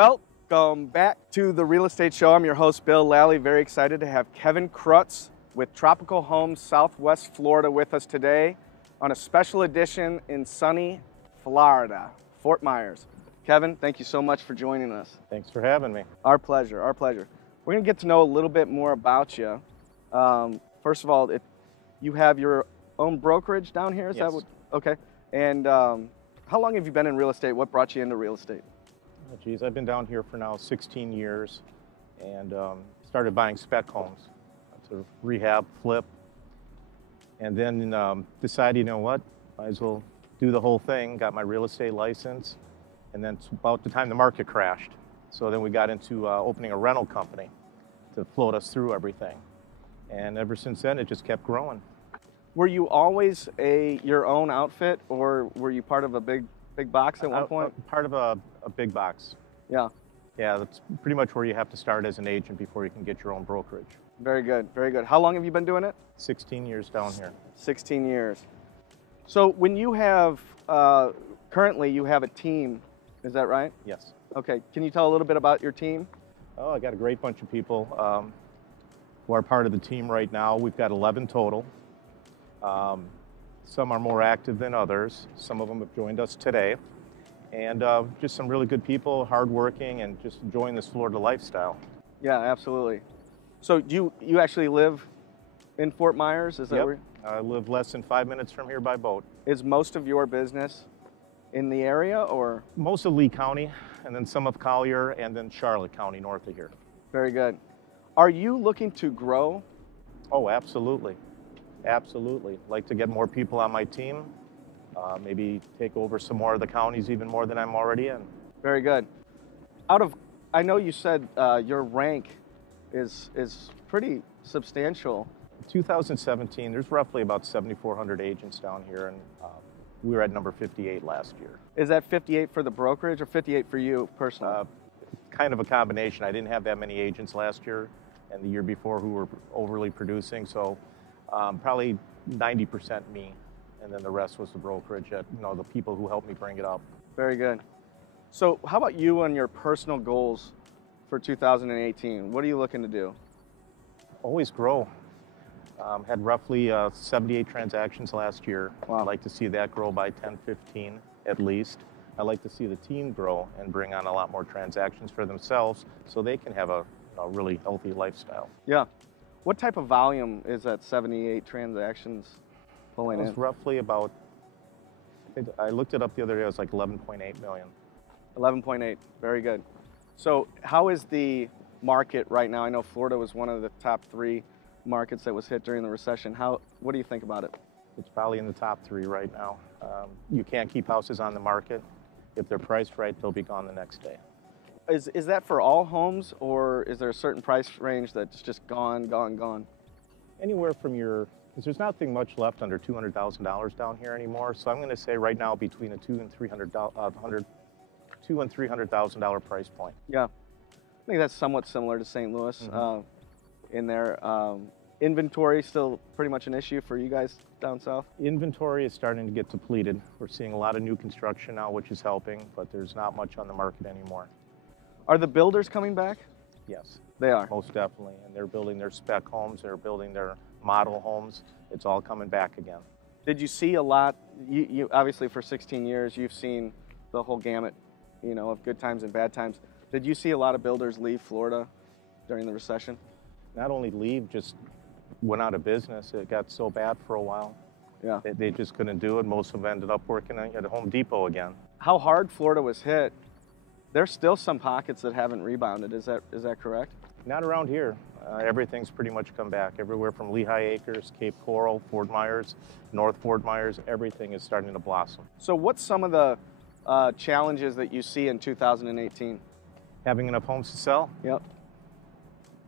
Welcome back to the Real Estate Show. I'm your host, Bill Lally. Very excited to have Kevin Krutz with Tropical Homes Southwest Florida with us today on a special edition in sunny Florida, Fort Myers. Kevin, thank you so much for joining us. Thanks for having me. Our pleasure, our pleasure. We're going to get to know a little bit more about you. First of all, you have your own brokerage down here? Is Yes. that what? Okay. And how long have you been in real estate? What brought you into real estate? Oh, geez, I've been down here for now 16 years and started buying spec homes to rehab, flip, and then decided, you know what, might as well do the whole thing, got my real estate license, and then it's about the time the market crashed. So then we got into opening a rental company to float us through everything. And ever since then, it just kept growing. Were you always your own outfit, or were you part of a big box at one point? Part of a big box. Yeah. Yeah, that's pretty much where you have to start as an agent before you can get your own brokerage. Very good, very good. How long have you been doing it? 16 years down here. 16 years. So when you have, currently you have a team, is that right? Yes. Okay, can you tell a little bit about your team? Oh, I got a great bunch of people who are part of the team right now. We've got 11 total. Some are more active than others. Some of them have joined us today. And just some really good people, hardworking, and just enjoying this Florida lifestyle. Yeah, absolutely. So you actually live in Fort Myers? Is that Yep. where? I live less than 5 minutes from here by boat. Is most of your business in the area, or? Most of Lee County, and then some of Collier, and then Charlotte County north of here. Very good. Are you looking to grow? Oh, absolutely. Absolutely. Like to get more people on my team, maybe take over some more of the counties, even more than I'm already in. Very good. I know you said your rank is pretty substantial. 2017, there's roughly about 7,400 agents down here, and we were at number 58 last year. Is that 58 for the brokerage or 58 for you personally? Kind of a combination. I didn't have that many agents last year and the year before who were overly producing, so probably 90% me, and then the rest was the brokerage, the people who helped me bring it up. Very good. So how about you and your personal goals for 2018? What are you looking to do? Always grow. Had roughly 78 transactions last year. Wow. I'd like to see that grow by 10, 15 at least. I'd like to see the team grow and bring on a lot more transactions for themselves so they can have a really healthy lifestyle. Yeah. What type of volume is that 78 transactions pulling in? It's roughly about, I looked it up the other day, it was like 11.8 million. 11.8, very good. So how is the market right now? I know Florida was one of the top 3 markets that was hit during the recession. What do you think about it? It's probably in the top 3 right now. You can't keep houses on the market. If they're priced right, they'll be gone the next day. Is that for all homes, or is there a certain price range that's just gone? Anywhere from because there's nothing much left under $200,000 down here anymore. So I'm going to say right now between a $200,000 and $300,000 price point. Yeah, I think that's somewhat similar to St. Louis. In there, inventory still pretty much an issue for you guys down south? Inventory is starting to get depleted. We're seeing a lot of new construction now, which is helping, but there's not much on the market anymore. Are the builders coming back? Yes. They are. Most definitely. And they're building their spec homes, they're building their model homes. It's all coming back again. Did you see a lot, you obviously for 16 years, you've seen the whole gamut, of good times and bad times. Did you see a lot of builders leave Florida during the recession? Not only leave, just went out of business. It got so bad for a while. Yeah. They just couldn't do it. Most of them ended up working at Home Depot again. How hard Florida was hit, there's still some pockets that haven't rebounded. Is that correct? Not around here. Everything's pretty much come back. Everywhere from Lehigh Acres, Cape Coral, Fort Myers, North Fort Myers, everything is starting to blossom. So what's some of the challenges that you see in 2018? Having enough homes to sell? Yep.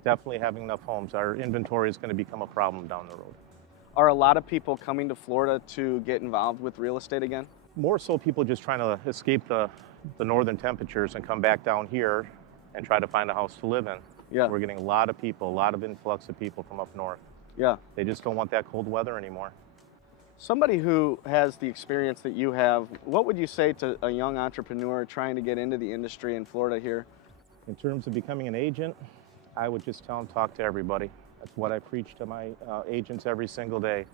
Definitely having enough homes. Our inventory is going to become a problem down the road. Are a lot of people coming to Florida to get involved with real estate again? More so people just trying to escape the northern temperatures and come back down here and try to find a house to live in. Yeah. We're getting a lot of people, a lot of influx of people from up north. Yeah. They just don't want that cold weather anymore. Somebody who has the experience that you have, what would you say to a young entrepreneur trying to get into the industry in Florida here? In terms of becoming an agent, I would just tell them, talk to everybody. That's what I preach to my agents every single day.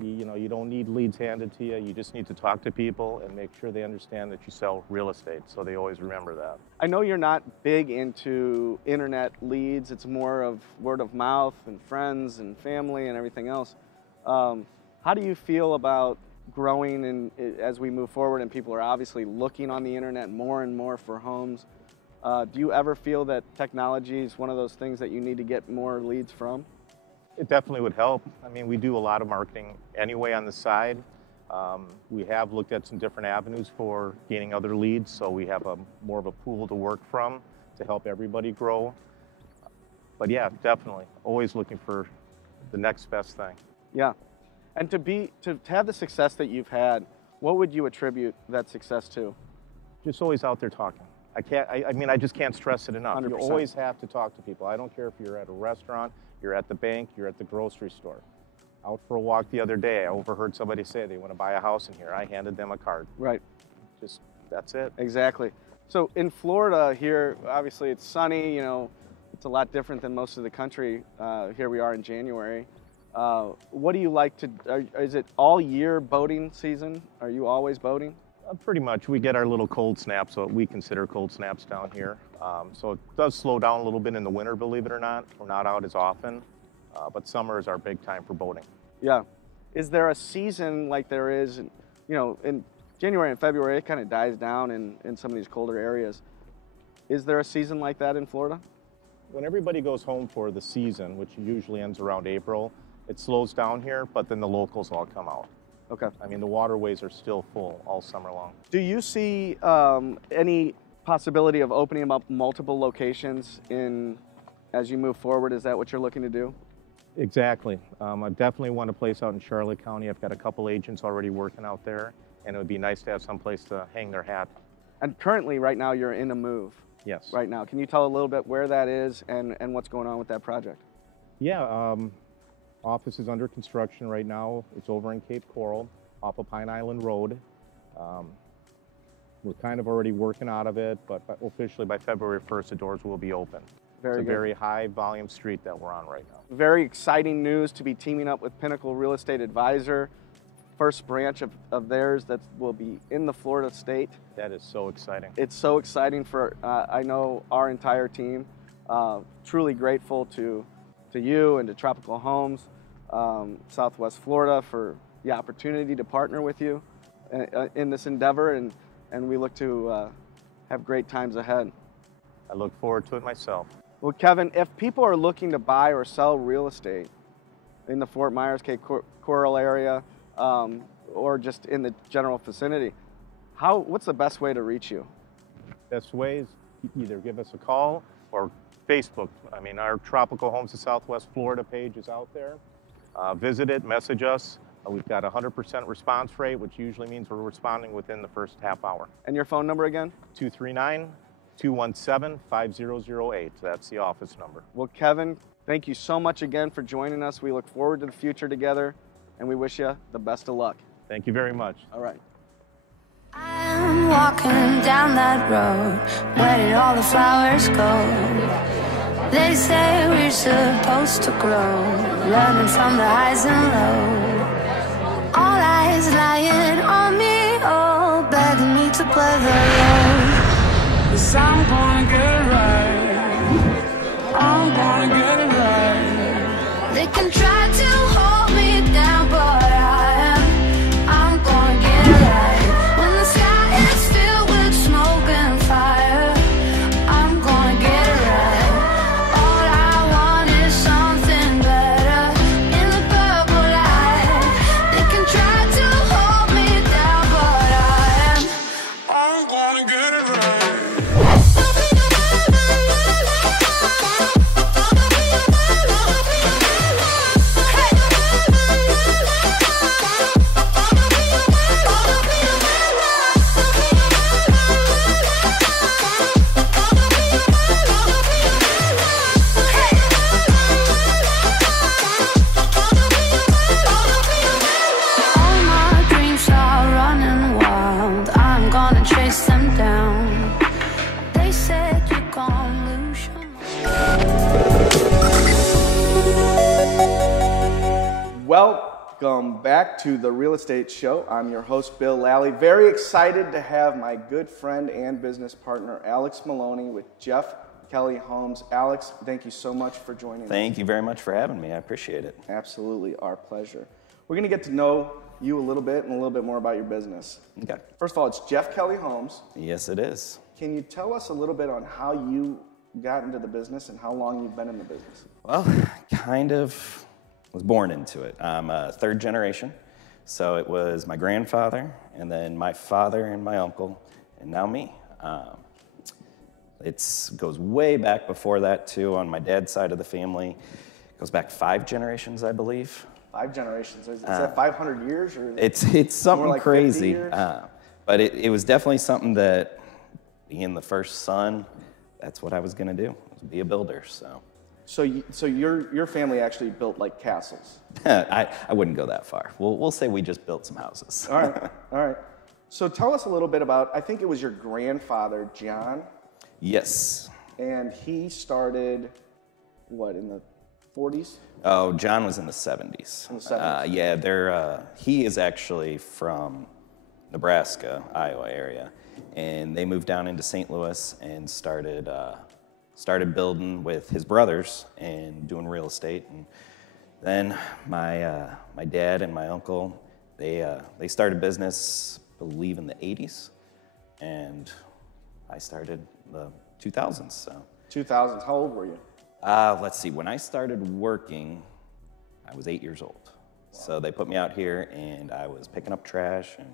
You don't need leads handed to you. You just need to talk to people and make sure they understand that you sell real estate, so they always remember that. I know you're not big into internet leads. It's more of word of mouth and friends and family and everything else. How do you feel about growing as we move forward and people are obviously looking on the internet more and more for homes? Do you ever feel that technology is one of those things that you need to get more leads from? It definitely would help. I mean, we do a lot of marketing anyway on the side. We have looked at some different avenues for gaining other leads, so we have more of a pool to work from to help everybody grow. But yeah, definitely, always looking for the next best thing. Yeah, and to have the success that you've had, what would you attribute that success to? Just always out there talking. I just can't stress it enough. 100%. You always have to talk to people. I don't care if you're at a restaurant, you're at the bank, you're at the grocery store. Out for a walk the other day, I overheard somebody say they want to buy a house in here. I handed them a card. Right. That's it. Exactly. So in Florida here, obviously it's sunny, it's a lot different than most of the country. Here we are in January. What do you like is it all year boating season? Are you always boating? Pretty much. We get our little cold snaps, so we consider cold snaps down here. So it does slow down a little bit in the winter, believe it or not. We're not out as often, but summer is our big time for boating. Yeah. Is there a season like there is, in January and February, it kind of dies down in some of these colder areas. Is there a season like that in Florida? When everybody goes home for the season, which usually ends around April, it slows down here, but then the locals all come out. Okay. I mean, the waterways are still full all summer long. Do you see any possibility of opening up multiple locations as you move forward? Is that what you're looking to do? Exactly. I definitely want a place out in Charlotte County. I've got a couple agents already working out there, and it would be nice to have some place to hang their hat. And currently, right now, you're in a move. Yes. Right now. Can you tell a little bit where that is and what's going on with that project? Yeah. Office is under construction right now. It's over in Cape Coral off of Pine Island Road. We're kind of already working out of it, but officially by February 1st, the doors will be open. It's a very high volume street that we're on right now. Very exciting news to be teaming up with Pinnacle Real Estate Advisor. First branch of theirs that will be in the Florida state. That is so exciting. It's so exciting for, I know, our entire team. Truly grateful to you and to Tropical Homes, Southwest Florida, for the opportunity to partner with you in this endeavor, and we look to have great times ahead. I look forward to it myself. Well, Kevin, if people are looking to buy or sell real estate in the Fort Myers, Cape Coral area, or just in the general vicinity, what's the best way to reach you? Best way is either give us a call or Facebook. I mean, our Tropical Homes of Southwest Florida page is out there. Visit it, message us. We've got a 100% response rate, which usually means we're responding within the first half hour. And your phone number again? 239-217-5008. That's the office number. Well, Kevin, thank you so much again for joining us. We look forward to the future together, and we wish you the best of luck. Thank you very much. All right. I'm walking down that road. Where did all the flowers go? They say we're supposed to grow, learning from the highs and lows. All eyes lying on me, all begging me to play the role. 'Cause I'm gonna get it right. I'm gonna get it right. They can try to hold me down, but I'm gonna get it right. When the sky is filled with smoke and fire, I'm gonna get it right. All I want is something better in the purple light. They can try to hold me down, but I'm gonna get it right. Welcome back to the Real Estate Show. I'm your host, Bill Lally. Very excited to have my good friend and business partner, Alex Maloney, with Jeff Kelly Homes. Alex, thank you so much for joining us. Thank you very much for having me. I appreciate it. Absolutely, our pleasure. We're going to get to know you a little bit and a little bit more about your business. Okay. First of all, it's Jeff Kelly Homes. Yes, it is. Can you tell us a little bit on how you got into the business and how long you've been in the business? Well, kind of was born into it. I'm a third generation, so it was my grandfather, and then my father and my uncle, and now me. It goes way back before that, too, on my dad's side of the family. It goes back 5 generations, I believe. 5 generations. Is that 500 years? Or it's something like crazy. 50 years? But it was definitely something that, being the first son, that's what I was going to do, was be a builder, so. So your family actually built like castles? I wouldn't go that far. We'll say we just built some houses. All right. So tell us a little bit about, I think it was your grandfather, John. Yes. And he started, what, in the 40s? Oh, John was in the 70s. In the 70s? Yeah, he is actually from Nebraska, Iowa area. And they moved down into St. Louis and started building with his brothers and doing real estate. And then my dad and my uncle, they started business, I believe, in the 80s, and I started the 2000s. So 2000s. How old were you? Let's see. When I started working, I was 8 years old. Wow. So they put me out here, and I was picking up trash, and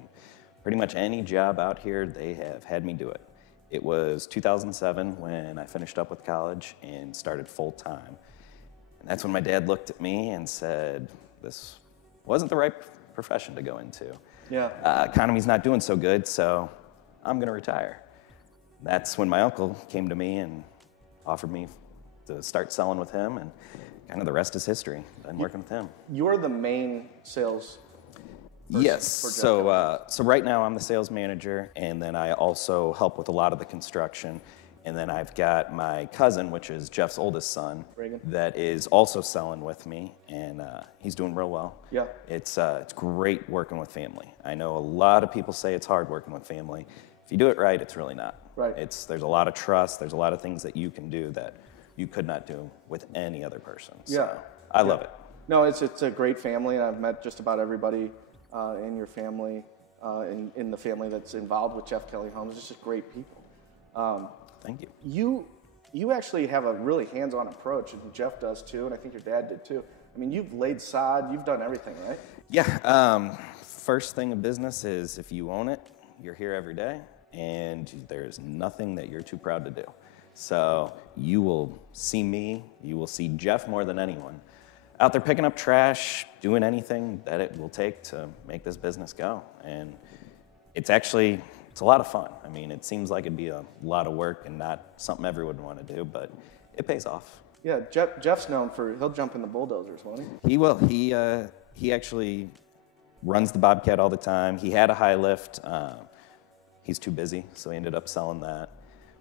pretty much any job out here, they have had me do it. It was 2007 when I finished up with college and started full-time. And that's when my dad looked at me and said, this wasn't the right profession to go into. Yeah. Economy's not doing so good, so I'm gonna retire. That's when my uncle came to me and offered me to start selling with him, and kind of the rest is history. I'm working with him. You're the main sales person. Yes, so right now I'm the sales manager, and then I also help with a lot of the construction. And then I've got my cousin, which is Jeff's oldest son, Reagan, that is also selling with me, and he's doing real well. Yeah. It's great working with family. I know a lot of people say it's hard working with family. If you do it right, it's really not. Right. There's a lot of trust, there's a lot of things that you can do that you could not do with any other person. So yeah. I love it. No, it's a great family, and I've met just about everybody in your family, in the family that's involved with Jeff Kelly Homes. It's just great people. Thank you. You actually have a really hands-on approach, and Jeff does too, and I think your dad did too. I mean, you've laid sod, you've done everything, right? Yeah. First thing of business is if you own it, you're here every day, and there's nothing that you're too proud to do. So you will see me, you will see Jeff more than anyone out there picking up trash, doing anything that it will take to make this business go. And it's a lot of fun. I mean, it seems like it'd be a lot of work and not something everyone would want to do, but it pays off. Yeah, Jeff's known for, he'll jump in the bulldozers, won't he? He will. He actually runs the Bobcat all the time. He had a high lift. He's too busy, so he ended up selling that.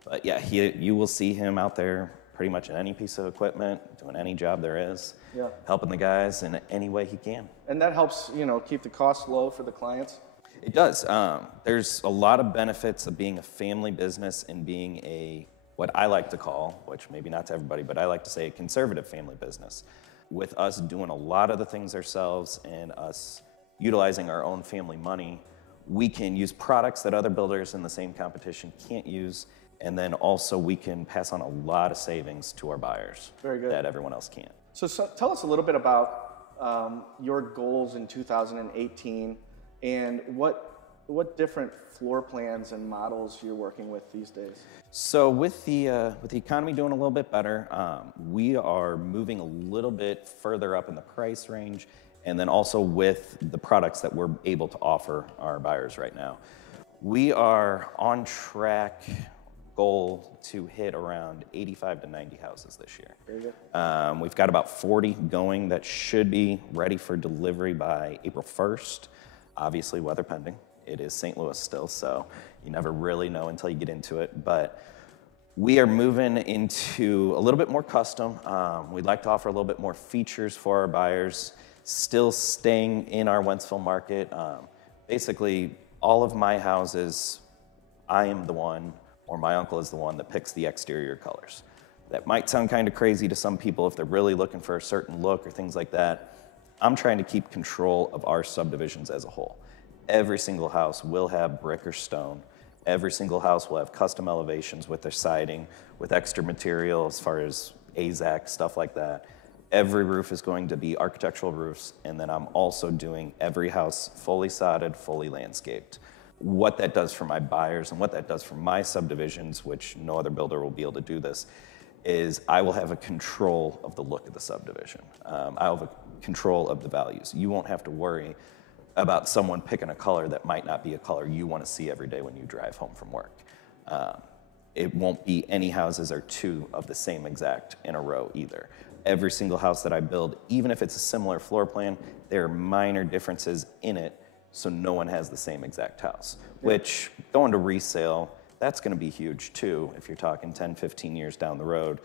But yeah, you will see him out there pretty much in any piece of equipment, doing any job there is, yeah, helping the guys in any way he can. And that helps, keep the costs low for the clients? It does. There's a lot of benefits of being a family business and being what I like to call, which maybe not to everybody, but I like to say a conservative family business. With us doing a lot of the things ourselves and us utilizing our own family money, we can use products that other builders in the same competition can't use, and then also we can pass on a lot of savings to our buyers. Very good. That everyone else can't. So tell us a little bit about your goals in 2018 and what different floor plans and models you're working with these days. So with the economy doing a little bit better, we are moving a little bit further up in the price range, and then also with the products that we're able to offer our buyers right now. We are on track, goal to hit around 85 to 90 houses this year. Very good. We've got about 40 going that should be ready for delivery by April 1st. Obviously, weather pending. It is St. Louis still, so you never really know until you get into it. But we are moving into a little bit more custom. We'd like to offer a little bit more features for our buyers, still staying in our Wentzville market. Basically, all of my houses, I am the one, or my uncle is the one that picks the exterior colors. That might sound kind of crazy to some people if they're really looking for a certain look or things like that. I'm trying to keep control of our subdivisions as a whole. Every single house will have brick or stone. Every single house will have custom elevations with their siding, with extra material as far as AZAC, stuff like that. Every roof is going to be architectural roofs, and then I'm also doing every house fully sodded, fully landscaped. What that does for my buyers and what that does for my subdivisions, which no other builder will be able to do this, is I will have a control of the look of the subdivision. I'll have a control of the values. You won't have to worry about someone picking a color that might not be a color you want to see every day when you drive home from work. It won't be any houses or two of the same exact in a row either. Every single house that I build, even if it's a similar floor plan, there are minor differences in it, so no one has the same exact house. Which, going to resale, that's gonna be huge too. If you're talking 10, 15 years down the road,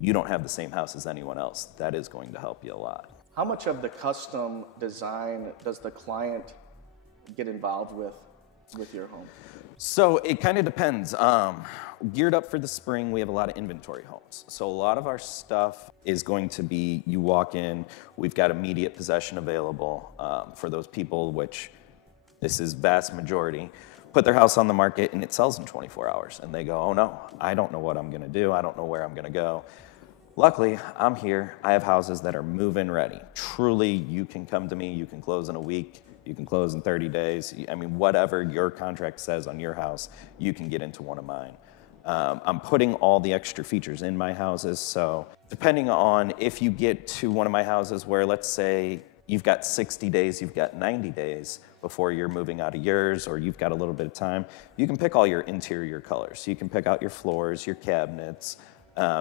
you don't have the same house as anyone else. That is going to help you a lot. How much of the custom design does the client get involved with your home? So it kind of depends. Geared up for the spring, we have a lot of inventory homes. So a lot of our stuff is going to be, you walk in, we've got immediate possession available for those people, which this is vast majority, put their house on the market and it sells in 24 hours. And they go, oh no, I don't know what I'm gonna do. I don't know where I'm gonna go. Luckily, I'm here. I have houses that are move-in ready. Truly, you can come to me, you can close in a week, you can close in 30 days. I mean, whatever your contract says on your house, you can get into one of mine. I'm putting all the extra features in my houses, so depending on if you get to one of my houses where, let's say, you've got 60 days, you've got 90 days before you're moving out of yours, or you've got a little bit of time, you can pick all your interior colors. So you can pick out your floors, your cabinets,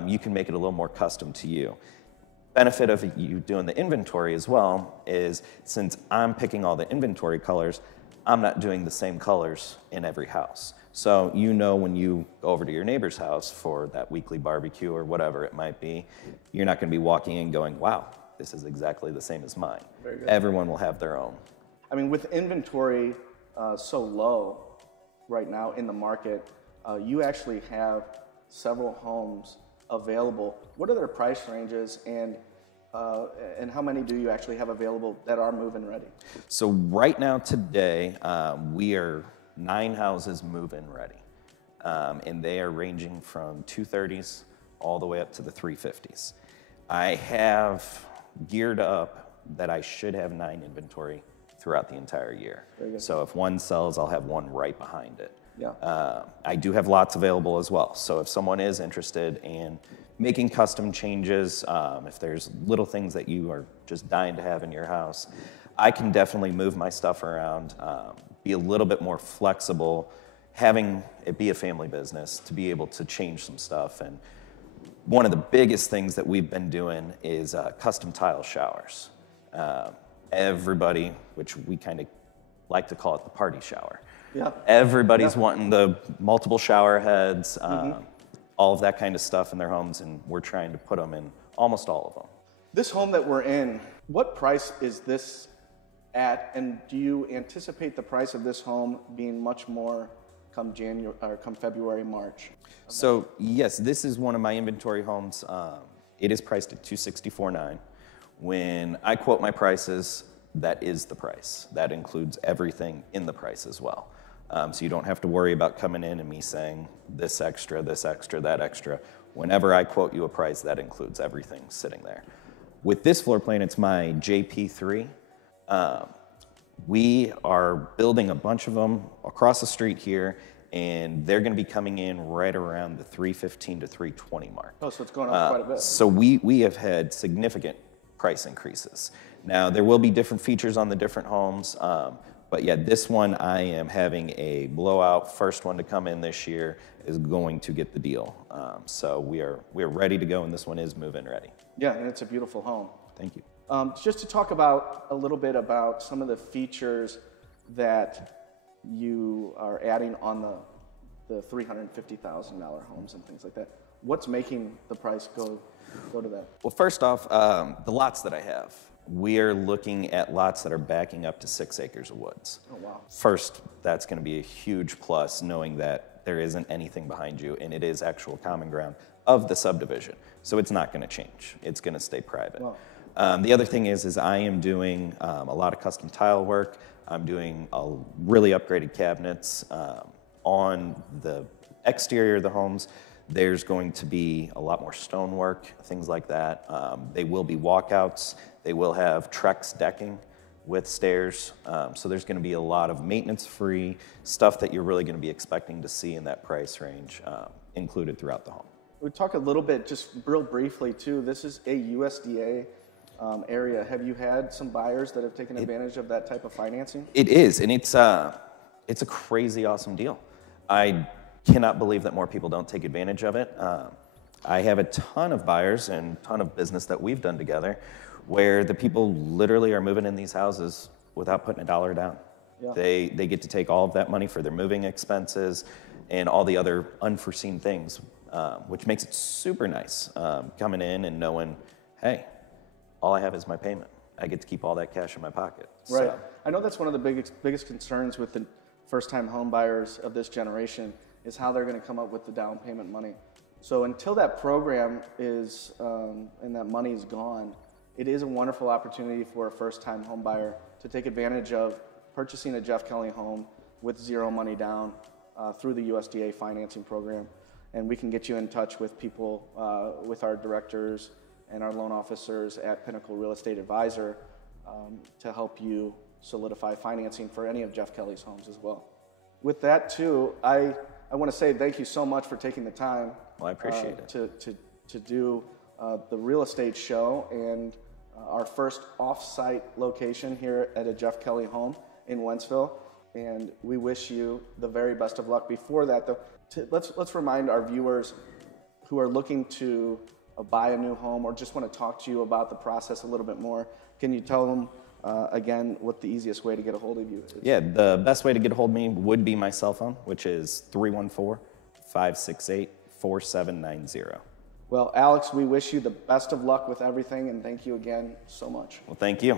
you can make it a little more custom to you. Benefit of you doing the inventory as well is, since I'm picking all the inventory colors, I'm not doing the same colors in every house. So you know when you go over to your neighbor's house for that weekly barbecue or whatever it might be, you're not gonna be walking in going, wow, this is exactly the same as mine. Very good. Everyone will have their own. I mean, with inventory so low right now in the market, you actually have several homes available. What are their price ranges, and how many do you actually have available that are move-in ready? So right now today, we are 9 houses move-in ready. And they are ranging from 230s all the way up to the 350s. I have geared up that I should have 9 inventory throughout the entire year. So if one sells, I'll have one right behind it. Yeah. I do have lots available as well. So if someone is interested in making custom changes, if there's little things that you are just dying to have in your house, I can definitely move my stuff around, be a little bit more flexible, having it be a family business to be able to change some stuff. And one of the biggest things that we've been doing is custom tile showers. Everybody, which we kind of like to call it the party shower. Yeah. Everybody's wanting the multiple shower heads, all of that kind of stuff in their homes, and we're trying to put them in almost all of them. This home that we're in, what price is this at, and do you anticipate the price of this home being much more come January or come February, March? So yes, this is one of my inventory homes. It is priced at $264,900. When I quote my prices, that is the price. That includes everything in the price as well. So you don't have to worry about coming in and me saying this extra, that extra. Whenever I quote you a price, that includes everything sitting there. With this floor plan, it's my JP3. We are building a bunch of them across the street here, and they're gonna be coming in right around the 315 to 320 mark. Oh, so it's going up quite a bit. So we have had significant price increases. Now, there will be different features on the different homes, but yeah, this one I am having a blowout. First one to come in this year is going to get the deal. So we are ready to go, and this one is move-in ready. Yeah, and it's a beautiful home. Thank you. Just to talk about a little bit about some of the features that you are adding on the $350,000 homes and things like that. What's making the price go to that? Well, first off, the lots that I have. We are looking at lots that are backing up to 6 acres of woods. Oh, wow. First, that's going to be a huge plus, knowing that there isn't anything behind you, and it is actual common ground of the subdivision. So it's not going to change. It's going to stay private. Wow. The other thing is I am doing a lot of custom tile work. I'm doing really upgraded cabinets on the exterior of the homes. There's going to be a lot more stonework, things like that. They will be walkouts. They will have Trex decking with stairs. So there's going to be a lot of maintenance-free stuff that you're really going to be expecting to see in that price range included throughout the home. We talk a little bit, just real briefly too, this is a USDA area. Have you had some buyers that have taken advantage of that type of financing? It is, and it's a crazy awesome deal. I cannot believe that more people don't take advantage of it. I have a ton of buyers and ton of business that we've done together where the people literally are moving in these houses without putting a dollar down. Yeah. They get to take all of that money for their moving expenses and all the other unforeseen things, which makes it super nice coming in and knowing, hey, all I have is my payment. I get to keep all that cash in my pocket. Right. So, I know that's one of the biggest concerns with the first-time home buyers of this generation is how they're going to come up with the down payment money. So until that program is and that money is gone, it is a wonderful opportunity for a first-time home buyer to take advantage of purchasing a Jeff Kelly home with zero money down through the USDA financing program. And we can get you in touch with people, with our directors and our loan officers at Pinnacle Real Estate Advisor to help you solidify financing for any of Jeff Kelly's homes as well. With that too, I want to say thank you so much for taking the time. Well, I appreciate it. To do the real estate show and our first off-site location here at a Jeff Kelly home in Wentzville. And we wish you the very best of luck. Before that, though, let's remind our viewers who are looking to buy a new home or just want to talk to you about the process a little bit more. Can you tell them again what the easiest way to get a hold of you is? Yeah, the best way to get a hold of me would be my cell phone, which is 314-568-4790. Well, Alex, we wish you the best of luck with everything, and thank you again so much. Well, thank you.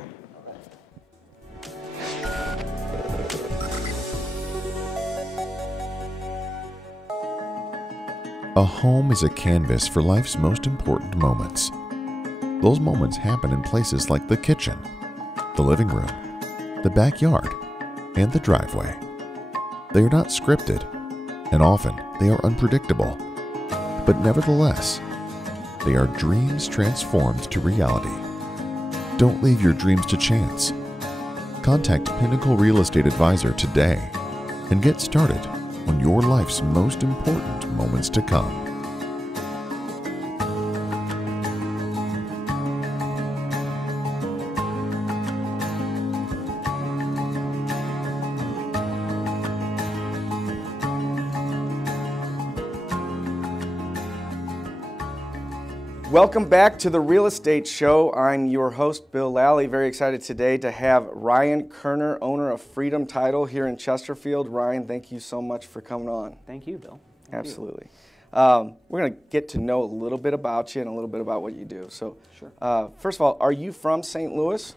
A home is a canvas for life's most important moments. Those moments happen in places like the kitchen, the living room, the backyard, and the driveway. They are not scripted, and often they are unpredictable. But nevertheless, they are dreams transformed to reality. Don't leave your dreams to chance. Contact Pinnacle Real Estate Advisor today and get started on your life's most important moments to come. Welcome back to the Real Estate Show. I'm your host, Bill Lally. Very excited today to have Ryan Kerner, owner of Freedom Title here in Chesterfield. Ryan, thank you so much for coming on. Thank you, Bill. Absolutely. We're going to get to know a little bit about you and a little bit about what you do. So, Sure. First of all, are you from St. Louis?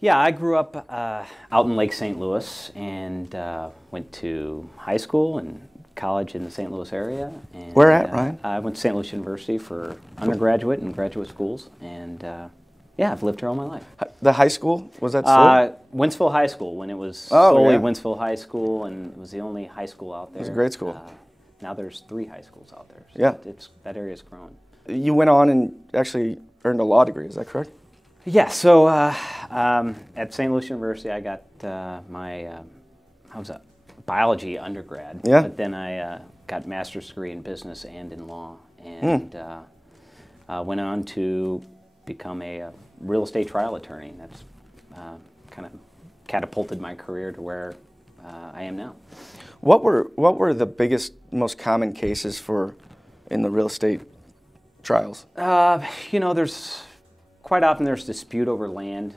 Yeah, I grew up out in Lake St. Louis and went to high school and college in the St. Louis area. And, Where at, Ryan? I went to St. Louis University for undergraduate and graduate schools, and yeah, I've lived here all my life. The high school? Was that still? Wentzville High School, when it was yeah. solely Wentzville High School, and it was the only high school out there. It was a great school. Now there's 3 high schools out there. So Yeah. that area's grown. You went on and actually earned a law degree, is that correct? Yeah, so at St. Louis University, I got my biology undergrad. Yeah. But then I got master's degree in business and in law, and went on to become a real estate trial attorney. That's kind of catapulted my career to where I am now. What were the biggest, most common cases in the real estate trials? You know, there's quite often there's dispute over land,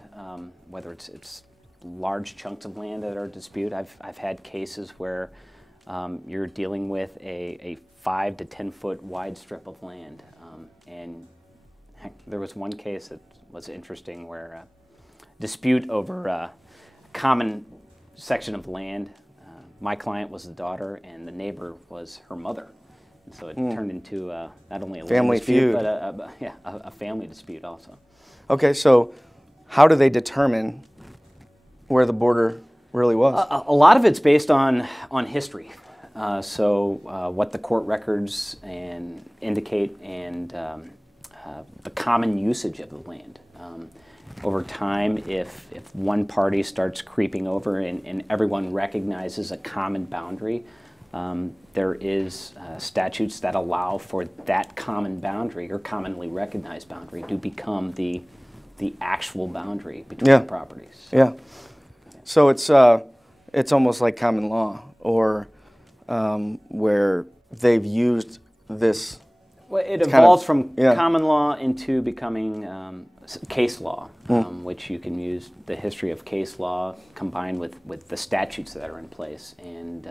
whether it's large chunks of land that are dispute. I've had cases where you're dealing with a 5 to 10 foot wide strip of land, and heck, there was one case that was interesting where dispute over a common section of land. My client was the daughter, and the neighbor was her mother. And so it turned into not only a Family land dispute, feud. but a family dispute also. Okay, so how do they determine where the border really was? A lot of it's based on history. What the court records indicate and the common usage of the land. Over time, if one party starts creeping over and everyone recognizes a common boundary, there is statutes that allow for that common boundary or commonly recognized boundary to become the actual boundary between the properties. Yeah. So it's almost like common law, or where they've used this. Well, it evolves from common law into becoming case law, which you can use the history of case law combined with the statutes that are in place and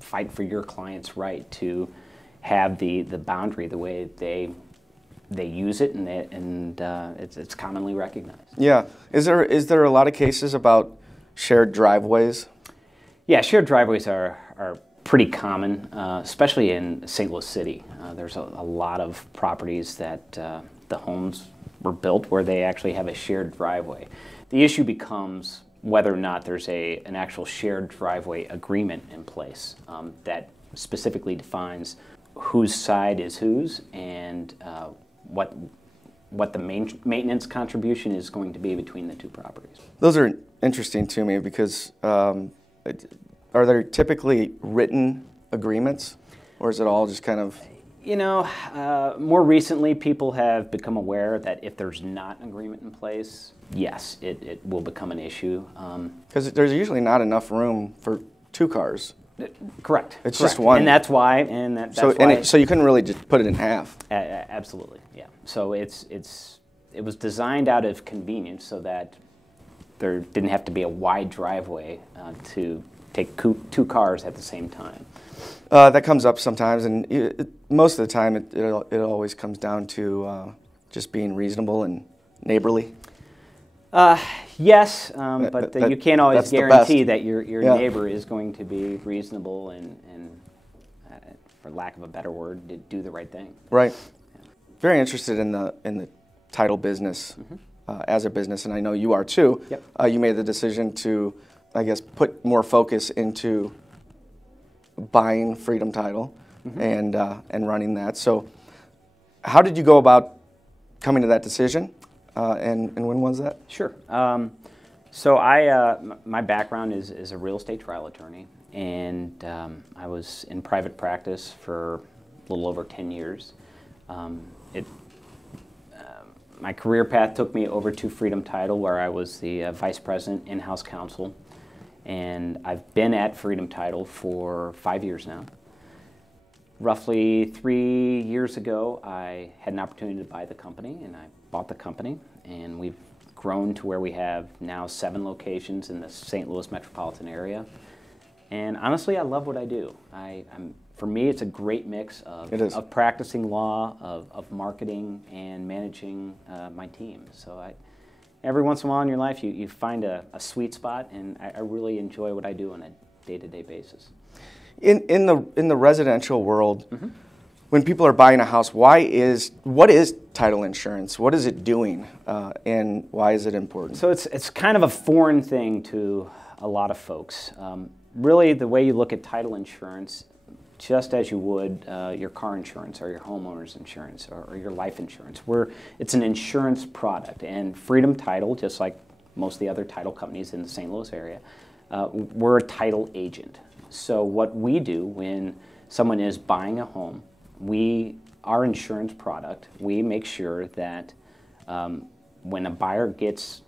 fight for your client's right to have the boundary the way they use it, and it's commonly recognized. Yeah. Is there a lot of cases about shared driveways? Yeah, shared driveways are pretty common, especially in St. Louis City. There's a lot of properties that the homes were built where they actually have a shared driveway. The issue becomes whether or not there's an actual shared driveway agreement in place that specifically defines whose side is whose and what the maintenance contribution is going to be between the two properties. Those are interesting to me because are there typically written agreements, or is it all just kind of? You know, more recently people have become aware that if there's not an agreement in place, yes, it will become an issue. Because there's usually not enough room for two cars. Correct. It's just one. And that's why, so you couldn't really just put it in half. Absolutely, yeah. So it was designed out of convenience so that there didn't have to be a wide driveway to take two cars at the same time. That comes up sometimes, and most of the time it always comes down to just being reasonable and neighborly. Yes, but you can't always guarantee that your neighbor is going to be reasonable and for lack of a better word, to do the right thing. Right. Yeah. Very interested in the title business as a business, and I know you are too. Yep. You made the decision to, I guess, put more focus into buying Freedom Title and running that. So how did you go about coming to that decision, and when was that? Sure. So my background is a real estate trial attorney, and I was in private practice for a little over 10 years. My career path took me over to Freedom Title, where I was the vice president in-house counsel. And I've been at Freedom Title for 5 years now. Roughly 3 years ago, I had an opportunity to buy the company, and I bought the company. And we've grown to where we have now 7 locations in the St. Louis metropolitan area. And honestly, I love what I do. For me, it's a great mix of practicing law, of marketing, and managing my team. So every once in a while in your life, you find a sweet spot, and I really enjoy what I do on a day-to-day basis. In the residential world, when people are buying a house, what is title insurance? What is it doing, and why is it important? So it's kind of a foreign thing to a lot of folks. Really, the way you look at title insurance, just as you would your car insurance or your homeowner's insurance or your life insurance, it's an insurance product. And Freedom Title, just like most of the other title companies in the St. Louis area, we're a title agent. So what we do when someone is buying a home, our insurance product, we make sure that when a buyer gets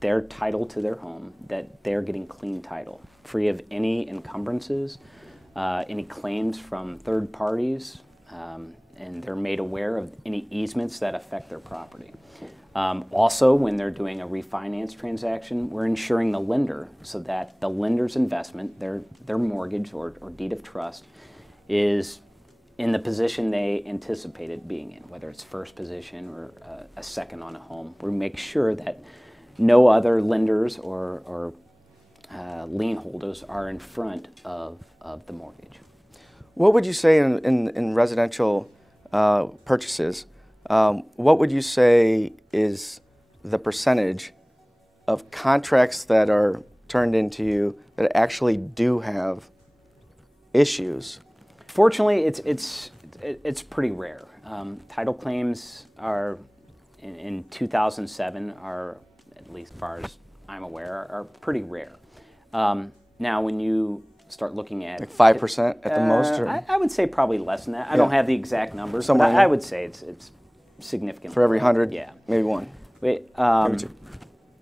their title to their home, that they're getting clean title, free of any encumbrances, any claims from third parties, and they're made aware of any easements that affect their property. Also, when they're doing a refinance transaction, we're insuring the lender so that the lender's investment, their mortgage or deed of trust, is in the position they anticipate it being in, whether it's first position or a second on a home. We make sure that no other lenders or lien holders are in front of the mortgage. What would you say in residential purchases? What would you say is the percentage of contracts that are turned into you that actually do have issues? Fortunately, it's pretty rare. Title claims are in 2007 are, at least as far as I'm aware, are pretty rare. Now, when you start looking at like 5% at the most, or? I would say probably less than that. I don't have the exact numbers, Somewhere but I would say it's significant. For every 100, yeah, maybe one. Wait, Maybe two.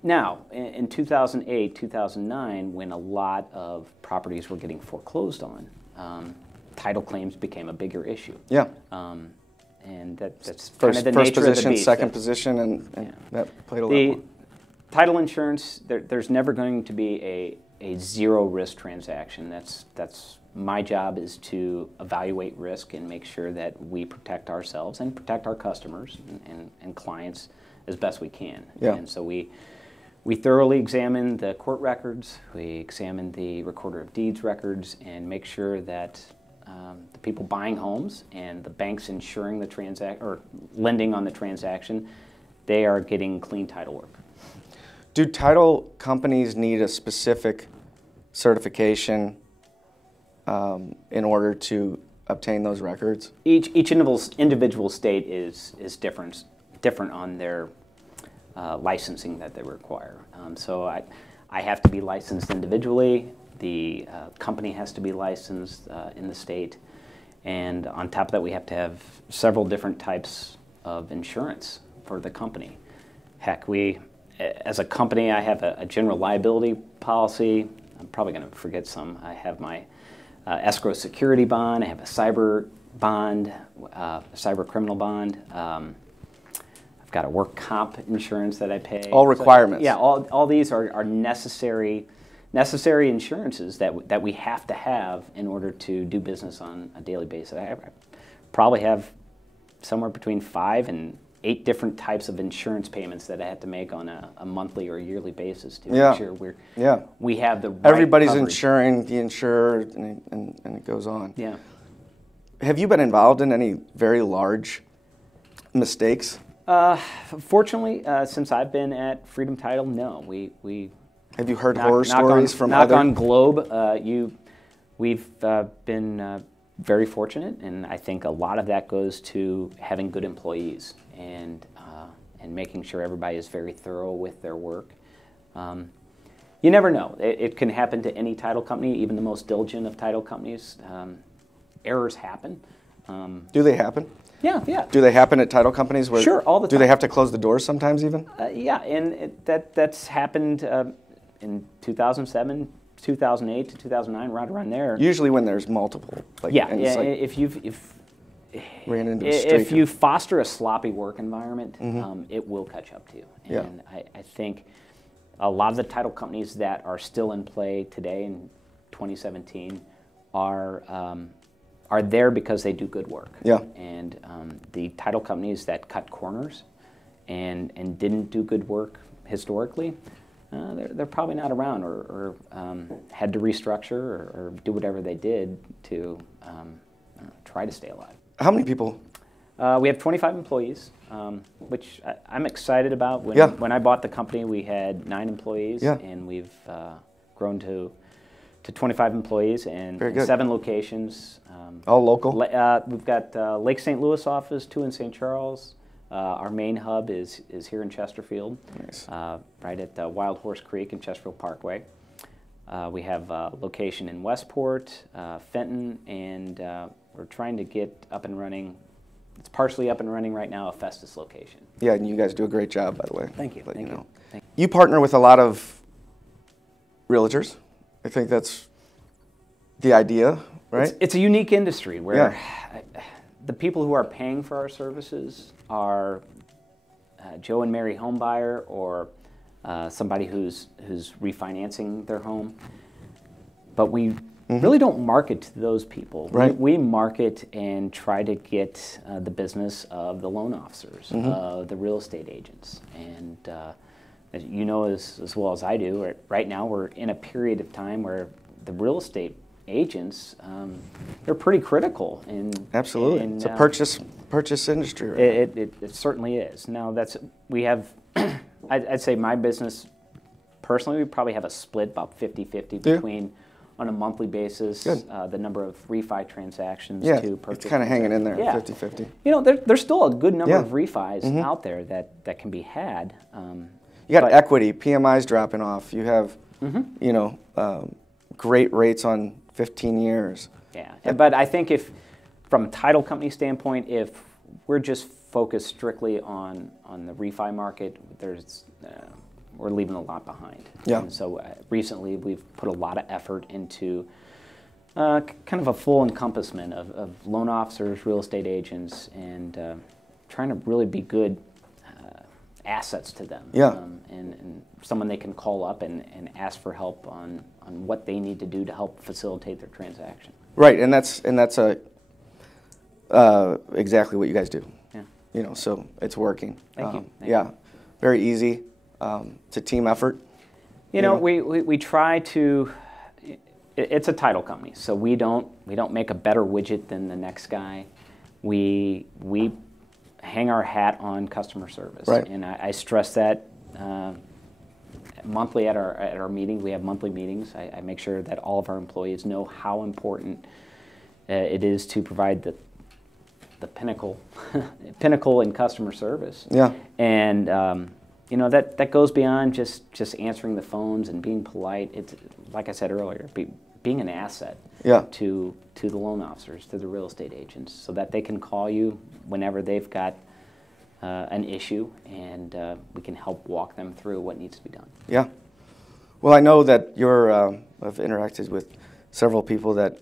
now, in 2008, 2009, when a lot of properties were getting foreclosed on, title claims became a bigger issue. Yeah. And that's kind First, of the first nature position, of the beast. second position, and that played a lot The more. title insurance, there's never going to be a zero risk transaction. That's my job, is to evaluate risk and make sure that we protect ourselves and protect our customers and clients as best we can. Yeah. And so we thoroughly examine the court records, we examine the recorder of deeds records, and make sure that the people buying homes and the banks insuring the transaction or lending on the transaction, they are getting clean title work. Do title companies need a specific certification in order to obtain those records? Each individual state is different on their licensing that they require. So I have to be licensed individually. The company has to be licensed in the state, and on top of that, we have to have several different types of insurance for the company. Heck, as a company, I have a general liability policy. I'm probably going to forget some. I have my escrow security bond. I have a cyber bond, a cyber criminal bond. I've got a work comp insurance that I pay. All requirements. So, yeah, all these are necessary insurances that we have to have in order to do business on a daily basis. I probably have somewhere between 5 and 8 different types of insurance payments that I have to make on a monthly or yearly basis to make sure we have the right Everybody's coverage. insuring the insurer, and it goes on. Yeah. Have you been involved in any very large mistakes? Fortunately, since I've been at Freedom Title, no. We Have you heard horror stories from knock other? on Globe. We've been very fortunate, and I think a lot of that goes to having good employees and making sure everybody is very thorough with their work. You never know. It can happen to any title company, even the most diligent of title companies. Errors happen. Do they happen? Yeah. Do they happen at title companies? Where, Sure, all the Do they time. have to close the doors sometimes even? Yeah, and that's happened in 2007, 2008 to 2009, right around there. Usually when there's multiple. And it's like ran into a streak. If you foster a sloppy work environment, it will catch up to you. Yeah. And I think a lot of the title companies that are still in play today in 2017 are there because they do good work. Yeah. And the title companies that cut corners and didn't do good work historically, they're probably not around or had to restructure or do whatever they did to try to stay alive. How many people? We have 25 employees, which I'm excited about. When I bought the company, we had 9 employees, and we've grown to 25 employees and 7 locations. All local? We've got Lake St. Louis office, 2 in St. Charles. Our main hub is here in Chesterfield, Nice. right at Wild Horse Creek and Chesterfield Parkway. We have a location in Westport, Fenton, and we're trying to get up and running. It's partially up and running right now, a Festus location. Yeah, and you guys do a great job, by the way. Thank you. Thank you. You partner with a lot of realtors. I think that's the idea, right? It's a unique industry where the people who are paying for our services are Joe and Mary homebuyer or somebody who's refinancing their home. But we really don't market to those people. Right. We market and try to get the business of the loan officers, the real estate agents, and as you know as well as I do, right now we're in a period of time where the real estate agents, they're pretty critical in Absolutely. It's a purchase industry. Right it certainly is. Now we have, I'd say my business, personally, we probably have a split about 50-50 between, on a monthly basis, the number of refi transactions to purchase. It's kind of hanging in there, 50-50. You know, there's still a good number of refis out there that can be had. You got equity, PMI's dropping off. You have, you know, great rates on 15 years. Yeah, but I think if, from a title company standpoint, if we're just focused strictly on the refi market, we're leaving a lot behind. Yeah. And so recently we've put a lot of effort into kind of a full encompassment of loan officers, real estate agents, and trying to really be good assets to them. Yeah. And someone they can call up and ask for help on what they need to do to help facilitate their transaction. Right, and that's exactly what you guys do. Yeah. You know, so it's working. Thank you. Yeah, very easy. It's a team effort. You know, we try to. It's a title company, so we don't make a better widget than the next guy. We hang our hat on customer service, right. And I stress that monthly at our meetings. We have monthly meetings. I make sure that all of our employees know how important it is to provide the pinnacle in customer service. Yeah. And you know, that goes beyond just answering the phones and being polite. It's like I said earlier, being an asset to the loan officers, to the real estate agents, so that they can call you whenever they've got an issue, and we can help walk them through what needs to be done. Yeah. Well, I know that I've interacted with several people that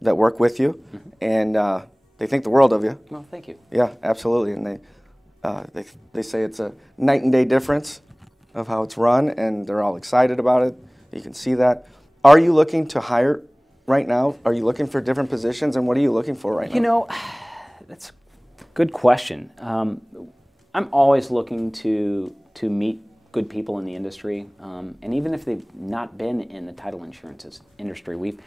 work with you, and they think the world of you. Well, thank you. Yeah, absolutely, and they say it's a night and day difference of how it's run, and they're all excited about it. You can see that. Are you looking to hire right now? Are you looking for different positions, and what are you looking for right now? You know, that's a good question. I'm always looking to meet good people in the industry, and even if they've not been in the title insurance industry, we've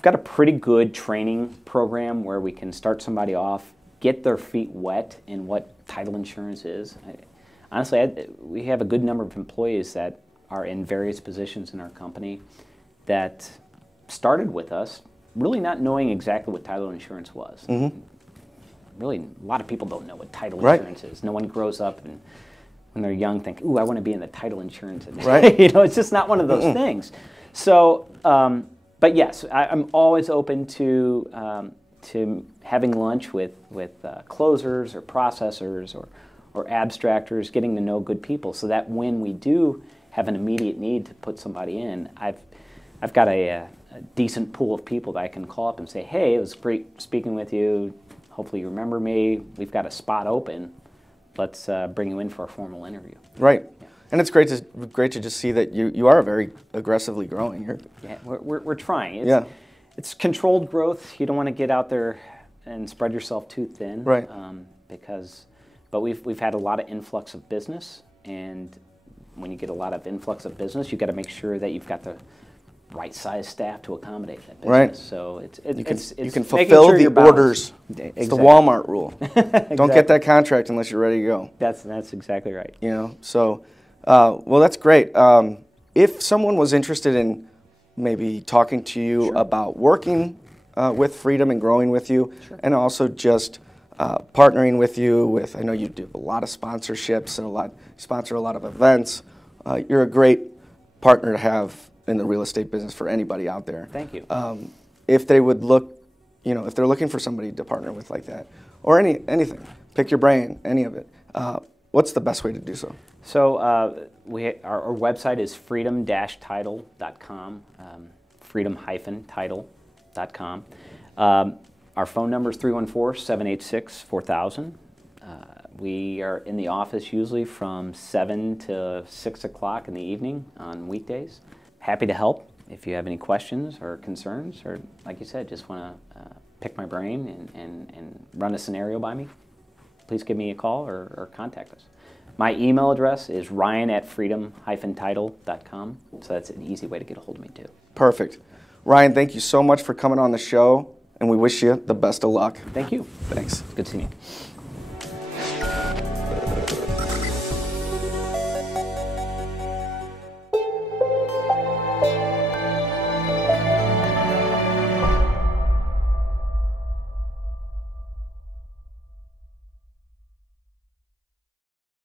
got a pretty good training program where we can start somebody off, get their feet wet in what title insurance is. Honestly, we have a good number of employees that are in various positions in our company that started with us really not knowing exactly what title insurance was. Really, a lot of people don't know what title insurance is. No one grows up and when they're young think, ooh, I want to be in the title insurance industry. Right. You know, it's just not one of those things. So, but yes, I'm always open to having lunch with closers or processors or abstractors, getting to know good people, so that when we do have an immediate need to put somebody in, I've got a decent pool of people that I can call up and say, hey, it was great speaking with you. Hopefully you remember me. We've got a spot open. Let's bring you in for a formal interview. Right. Yeah. And it's great to just see that you are very aggressively growing here. Yeah, we're trying. It's controlled growth. You don't want to get out there and spread yourself too thin. Right. But we've had a lot of influx of business, and when you get a lot of influx of business, you've got to make sure that you've got the right size staff to accommodate that business. Right. So you can fulfill the orders. Exactly. It's the Walmart rule. Exactly. Don't get that contract unless you're ready to go. That's exactly right. You know. So, well, that's great. If someone was interested in maybe talking to you about working with Freedom and growing with you, and also just partnering with you with, I know you do a lot of sponsorships and sponsor a lot of events. You're a great partner to have in the real estate business for anybody out there. Thank you. If they would look, you know, if they're looking for somebody to partner with like that, or anything, pick your brain, any of it. What's the best way to do so? So our website is freedom-title.com, freedom-title.com. Our phone number is 314-786-4000. We are in the office usually from 7 to 6 o'clock in the evening on weekdays. Happy to help if you have any questions or concerns, or like you said, just want to pick my brain and run a scenario by me. Please give me a call or contact us. My email address is ryan@freedom-title.com, so that's an easy way to get a hold of me too. Perfect. Ryan, thank you so much for coming on the show, and we wish you the best of luck. Thank you. Thanks. Good seeing you.